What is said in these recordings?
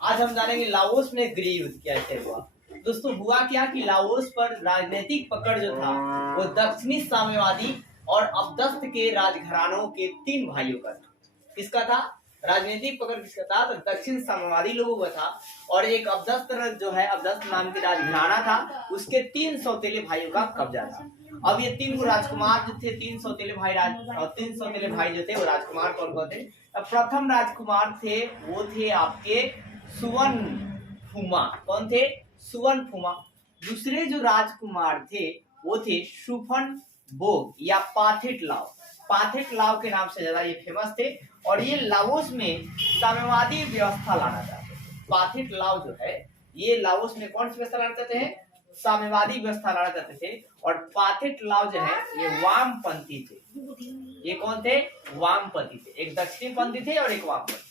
आज हम जानेंगे लाओस में गृह युद्ध कैसे हुआ। दोस्तों हुआ क्या कि लाओस पर राजनीतिक पकड़ जो था वो दक्षिणी साम्यवादी और अवदस्त के राजघरानों के तीन भाइयों का था। किसका था? राजनीतिक पकड़ किसका था? तो दक्षिण साम्यवादी लोगों का था। और एक अवदस्त जो है, अवदस्त नाम के राजघराना था, उसके तीन सौतेले भाइयों का कब्जा था। अब ये तीन राजकुमार जो थे, तीन सौतेले भाई जो थे वो राजकुमार कौन कौन थे? प्रथम राजकुमार थे वो थे आपके सुवन फुमा। कौन थे? सुवन फुमा। दूसरे जो राजकुमार थे वो थे सुफन बोग या पाथिट लाओ। पाथिट लाओ के नाम से ज्यादा ये फेमस थे और ये लाओस में साम्यवादी व्यवस्था लाना चाहते थे। पाथिट लाओ जो है ये लाओस में कौन सी व्यवस्था लाना चाहते हैं? साम्यवादी व्यवस्था लाना चाहते थे। और पाथिट लाओ जो है ये वामपंथी थे। ये कौन थे? वामपंथी थे। एक दक्षिणपंथी थे और एक वामपंथी।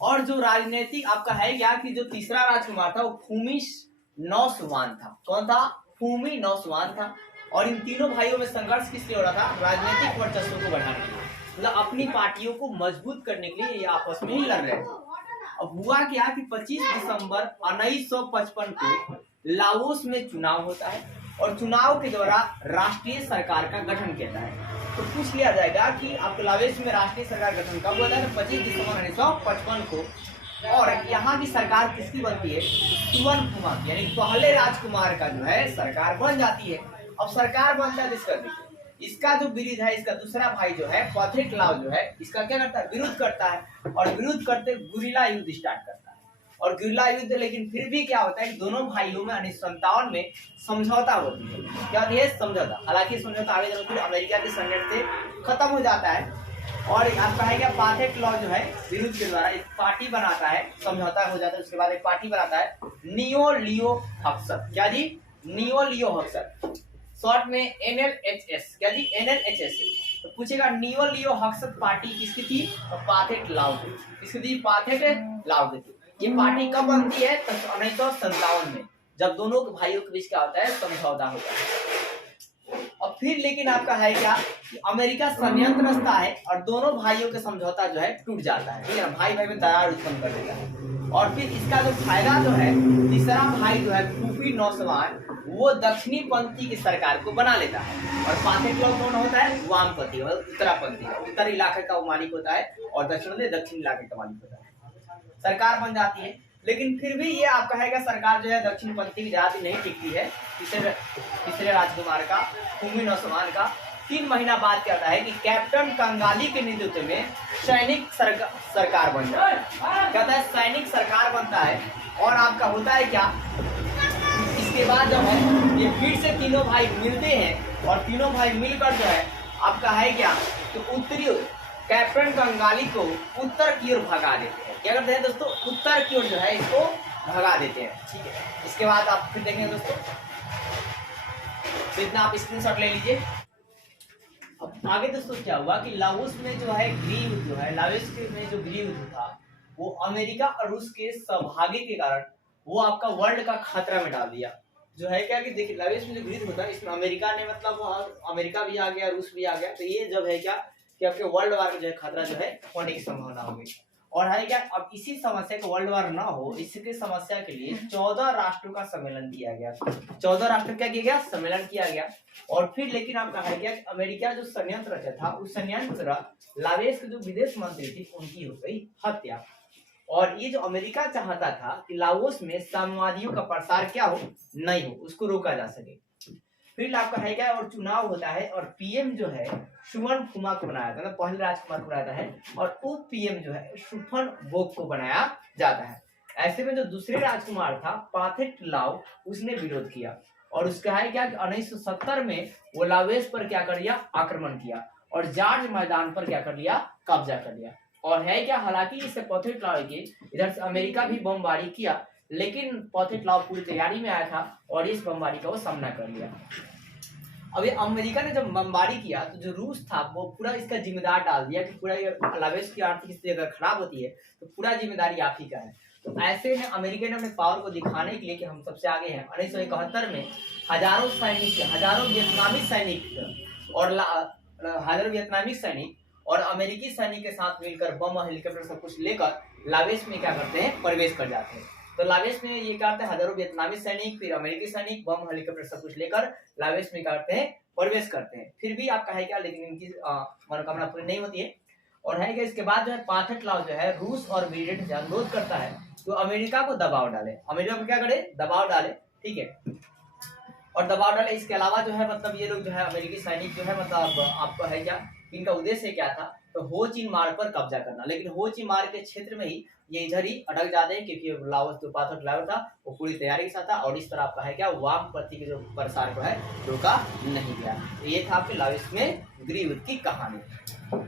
और जो राजनीतिक आपका है क्या कि जो तीसरा राजकुमार था वो फूमी नौसवान था। कौन था? फूमी नौसवान था। और इन तीनों भाइयों में संघर्ष किस लिए हो रहा था? राजनीतिक वर्चस्व को बढ़ाने के लिए, मतलब अपनी पार्टियों को मजबूत करने के लिए ये आपस में ही लड़ रहे थे। अब हुआ क्या कि 25 दिसंबर 1955 को लाओस में चुनाव होता है और चुनाव के द्वारा राष्ट्रीय सरकार का गठन किया जाता है। तो पूछ लिया जाएगा कि आपके लाओस में राष्ट्रीय सरकार गठन कब हुआ था? 25 दिसंबर 1955 को। और यहाँ की सरकार किसकी बनती है? सुवन फुमा की, यानी पहले राजकुमार का जो है सरकार बन जाती है। अब सरकार बनता है इसका देखिए, इसका जो विरोध है, इसका दूसरा भाई जो है पाथिट लाओ जो है, इसका क्या करता है? विरोध करता है और विरोध करते गुरिल्ला युद्ध स्टार्ट करता है। और गुरिल्ला युद्ध, लेकिन फिर भी क्या होता है कि दोनों भाइयों में 1957 में समझौता होती है। क्या होती है? समझौता। हालांकि समझौता आगे चलकर अमेरिका के संकट से खत्म हो जाता है और आपका है क्या पाथिट लाओ जो है विरोध के द्वारा एक पार्टी बनाता है, समझौता हो जाता है, उसके बाद एक पार्टी बनाता है नियो लियो हक्सर। क्या जी? नियो लियो हक्सर, शॉर्ट में NLHS। क्या जी? NLHS। तो पूछेगा नियो लियो हक्सर पार्टी किसकी थी? तो पाथिट लाओ की। किसकी थी? पाथिट लाओ की थी। ये पार्टी कब बनती है? तो 1957 में, जब दोनों भाइयों के बीच क्या होता है? समझौता होता है। और फिर लेकिन आपका है क्या कि अमेरिका संयंत्र रचता है और दोनों भाइयों के समझौता जो है टूट जाता है। ठीक है, भाई भाई में दरार उत्पन्न कर देता है। और फिर इसका जो फायदा जो है, तीसरा भाई जो है फूफी नौसवान, वो दक्षिणी पंथी की सरकार को बना लेता है। और पाथिट लाओ कौन होता है? वामपंथी, उत्तरापंथी का, उत्तर इलाके का वो मालिक होता है और दक्षिण इलाके का मालिक होता है। सरकार बन जाती है, लेकिन फिर भी ये आपका है क्या सरकार जो है दक्षिण पंथी की जाति नहीं टिकती है। तीसरे राजकुमार का, फूमी नौसवान का 3 महीना बाद क्या होता है कि कैप्टन कंगाली के नेतृत्व में सैनिक सरकार बन जाता है। क्या होता है? सैनिक सरकार बनता है। और आपका होता है क्या, इसके बाद जो है ये फिर से तीनों भाई मिलते हैं और तीनों भाई मिलकर जो है आपका है क्या तो उत्तरी कैप्टन कंगाली को उत्तर की ओर भगा देते हैं। क्या करते हैं दोस्तों? उत्तर की ओर जो है इसको भगा देते हैं। ठीक है, इसके बाद आप फिर देखेंगे दोस्तों, तो इतना आप स्क्रीनशॉट ले लीजिए। अब आगे दोस्तों क्या हुआ कि लाओस में जो है गृह युद्ध जो है, लाओस में जो गृह युद्ध था वो अमेरिका और रूस के सहभागी के कारण वो आपका वर्ल्ड का खतरा में डाल दिया। जो है क्या कि देखिए लाओस में जो गृह युद्ध होता है इसमें अमेरिका ने, मतलब अमेरिका भी आ गया, रूस भी आ गया, तो ये जब है क्या कि आपके वर्ल्ड वार में जो है खतरा जो है होने की संभावना होगी। और है क्या, अब इसी समस्या को वर्ल्ड वार ना हो, इसकी समस्या के लिए 14 राष्ट्रों का सम्मेलन किया गया। 14 राष्ट्र क्या किया गया? सम्मेलन किया गया। और फिर लेकिन आपका है क्या अमेरिका जो संयंत्र रचा था, उस संयंत्र लाओस के जो विदेश मंत्री थी उनकी हो गई हत्या। और ये जो अमेरिका चाहता था कि लाओस में साम्यवादियों का प्रसार क्या हो, नहीं हो, उसको रोका जा सके। फिर आपका है क्या और चुनाव होता है और पीएम जो है सुवन फुमा को बनाया था, पहले राजकुमार को बनाया है, और उप पीएम जो है सुफन बोग को बनाया जाता है। ऐसे में जो दूसरे राजकुमार था पाथिट लाओ, उसने विरोध किया और उसका है क्या कि 1970 में वो लाओस पर क्या कर लिया? आक्रमण किया और जॉर्ज मैदान पर क्या कर लिया? कब्जा कर लिया। और है क्या, हालांकि इससे पाथिट लाओ के इधर से अमेरिका भी बमबारी किया, लेकिन पाथिट लाओ पूरी तैयारी में आया था और इस बमबारी का वो सामना कर लिया। अभी अमेरिका ने जब बमबारी किया तो जो रूस था वो पूरा इसका जिम्मेदार डाल दिया कि पूरा लाओस की आर्थिक स्थिति अगर खराब होती है तो पूरा जिम्मेदारी आप ही का है। तो ऐसे में अमेरिका ने अपने पावर को दिखाने के लिए कि हम सबसे आगे हैं, 1971 में हजारों वियतनामी सैनिक और अमेरिकी सैनिक के साथ मिलकर बम और हेलीकॉप्टर सब कुछ लेकर लावेस में क्या करते हैं, प्रवेश कर जाते हैं। तो लावेस में ये क्या करते हैं, हजारों वियतनामी सैनिक फिर अमेरिकी सैनिक बम हेलीकॉप्टर सब कुछ लेकर लावेस में क्या करते हैं, प्रवेश करते हैं। फिर भी आपका है क्या, लेकिन इनकी मनोकामना पूरी नहीं होती है। और है कि इसके बाद जो है पाथेट लाओ जो है रूस और ब्रिटेन से अनुरोध करता है तो अमेरिका को दबाव डाले, अमेरिका को क्या करे, दबाव डाले, ठीक है, और दबाव डाले। इसके अलावा जो है मतलब ये लोग जो है अमेरिकी सैनिक जो है मतलब आपको है क्या, इनका उद्देश्य क्या था, तो हो चिन मार्ग पर कब्जा करना। लेकिन हो चिन मार्ग के क्षेत्र में ही ये इधर ही अटक जाते हैं क्योंकि लाओस जो पाथेट लाओ था वो पूरी तैयारी के साथ था और इस तरह आपका है क्या, वामपंथी के जो प्रसार को है रोका नहीं गया। तो ये था आपके लाओस में गृह युद्ध की कहानी।